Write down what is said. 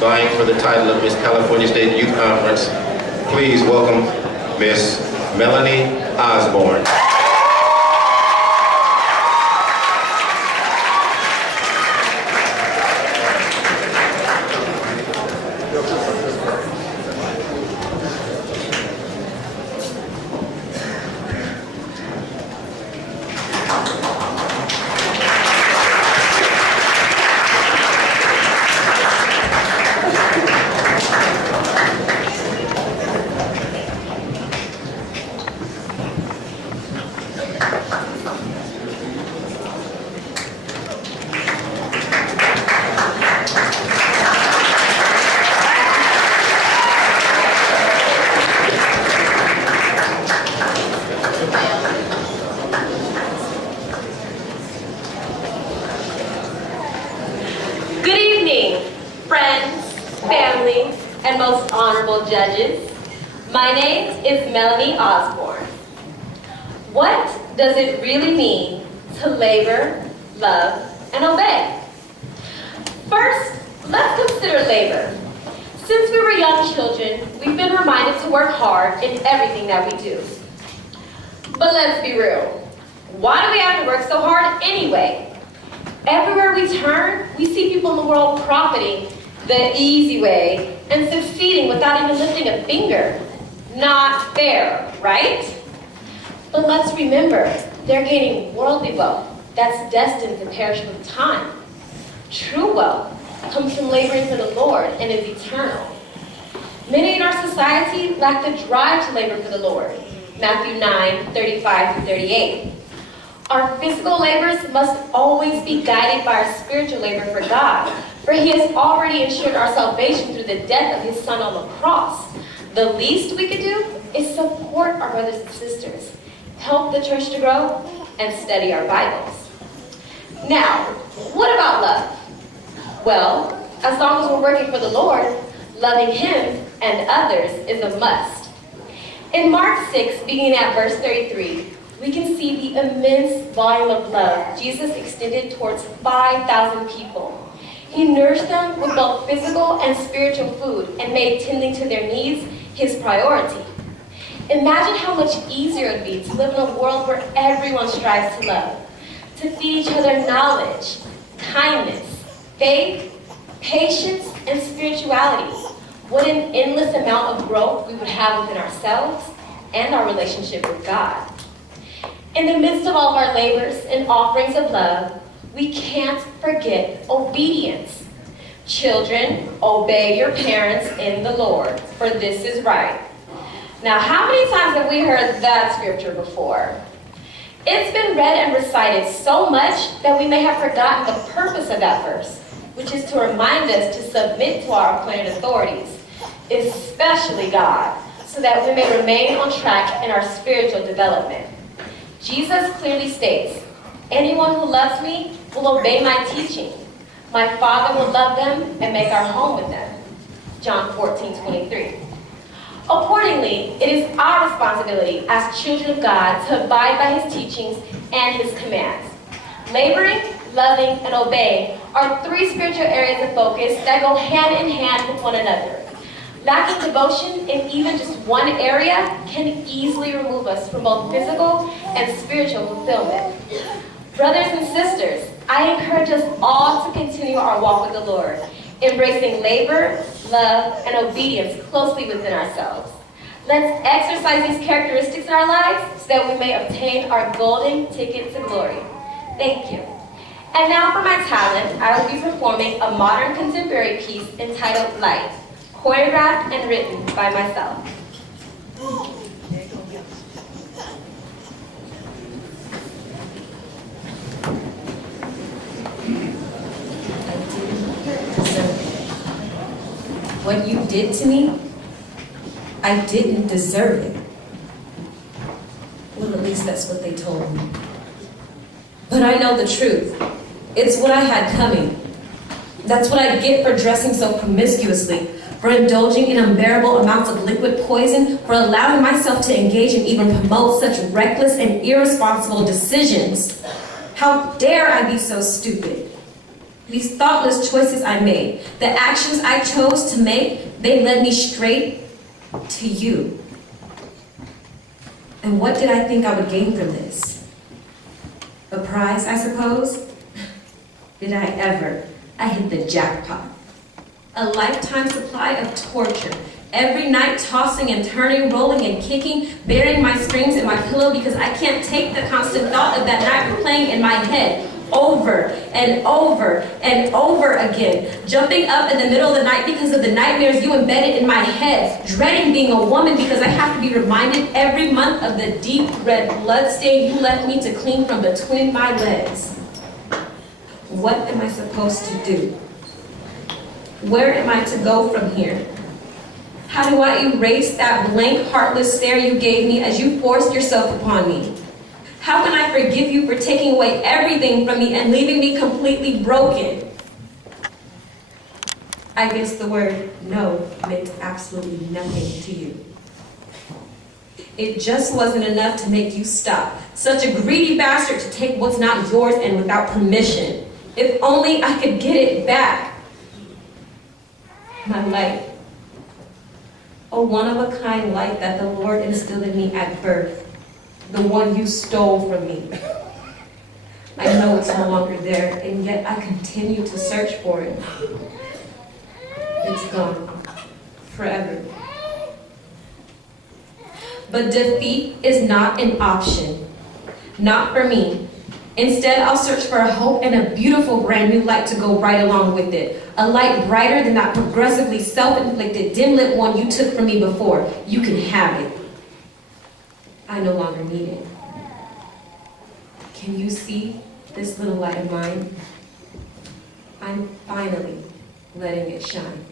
vying for the title of Miss California State Youth Conference. Please welcome Miss Melanie Osborne. And most honorable judges, my name is Melanie Osborne. What does it really mean to labor, love, and obey? First, let's consider labor. Since we were young children, we've been reminded to work hard in everything that we do. But let's be real. Why do we have to work so hard anyway? Everywhere we turn, we see people in the world profiting the easy way and succeeding without even lifting a finger. Not fair, right? But let's remember, they're gaining worldly wealth that's destined to perish with time. True wealth comes from laboring for the Lord and is eternal. Many in our society lack the drive to labor for the Lord. Matthew 9:35-38. Our physical labors must always be guided by our spiritual labor for God, for He has already ensured our salvation through the death of His Son on the cross. The least we could do is support our brothers and sisters, help the church to grow, and study our Bibles. Now, what about love? Well, as long as we're working for the Lord, loving Him and others is a must. In Mark 6, beginning at verse 33, we can see the immense volume of love Jesus extended towards 5,000 people. He nourished them with both physical and spiritual food and made tending to their needs His priority. Imagine how much easier it would be to live in a world where everyone strives to love, to feed each other knowledge, kindness, faith, patience, and spirituality. What an endless amount of growth we would have within ourselves and our relationship with God. In the midst of all of our labors and offerings of love, we can't forget obedience. Children, obey your parents in the Lord, for this is right. Now, how many times have we heard that scripture before? It's been read and recited so much that we may have forgotten the purpose of that verse, which is to remind us to submit to our appointed authorities, especially God, so that we may remain on track in our spiritual development. Jesus clearly states, anyone who loves me will obey my teaching. My Father will love them and make our home with them. John 14:23. Accordingly, it is our responsibility as children of God to abide by His teachings and His commands. Laboring, loving, and obeying are three spiritual areas of focus that go hand in hand with one another. Lacking devotion in even just one area can easily remove us from both physical and spiritual fulfillment. Brothers and sisters, I encourage us all to continue our walk with the Lord, embracing labor, love, and obedience closely within ourselves. Let's exercise these characteristics in our lives so that we may obtain our golden ticket to glory. Thank you. And now for my talent, I will be performing a modern contemporary piece entitled Light, choreographed and written by myself. What you did to me, I didn't deserve it. Well, at least that's what they told me. But I know the truth. It's what I had coming. That's what I get for dressing so promiscuously, for indulging in unbearable amounts of liquid poison, for allowing myself to engage and even promote such reckless and irresponsible decisions. How dare I be so stupid? These thoughtless choices I made, the actions I chose to make, they led me straight to you. And what did I think I would gain from this? A prize, I suppose? Did I ever? I hit the jackpot. A lifetime supply of torture. Every night tossing and turning, rolling and kicking, burying my screams in my pillow because I can't take the constant thought of that night replaying in my head. Over and over and over again. Jumping up in the middle of the night because of the nightmares you embedded in my head. Dreading being a woman because I have to be reminded every month of the deep red blood stain you left me to clean from between my legs. What am I supposed to do? Where am I to go from here? How do I erase that blank, heartless stare you gave me as you forced yourself upon me? How can I forgive you for taking away everything from me and leaving me completely broken? I guess the word no meant absolutely nothing to you. It just wasn't enough to make you stop. Such a greedy bastard to take what's not yours and without permission. If only I could get it back. My light. A one-of-a-kind light that the Lord instilled in me at birth. The one you stole from me. I know it's no longer there, and yet I continue to search for it. It's gone. Forever. But defeat is not an option. Not for me. Instead, I'll search for a hope and a beautiful brand new light to go right along with it. A light brighter than that progressively self-inflicted, dim-lit one you took from me before. You can have it. I no longer need it. Can you see this little light of mine? I'm finally letting it shine.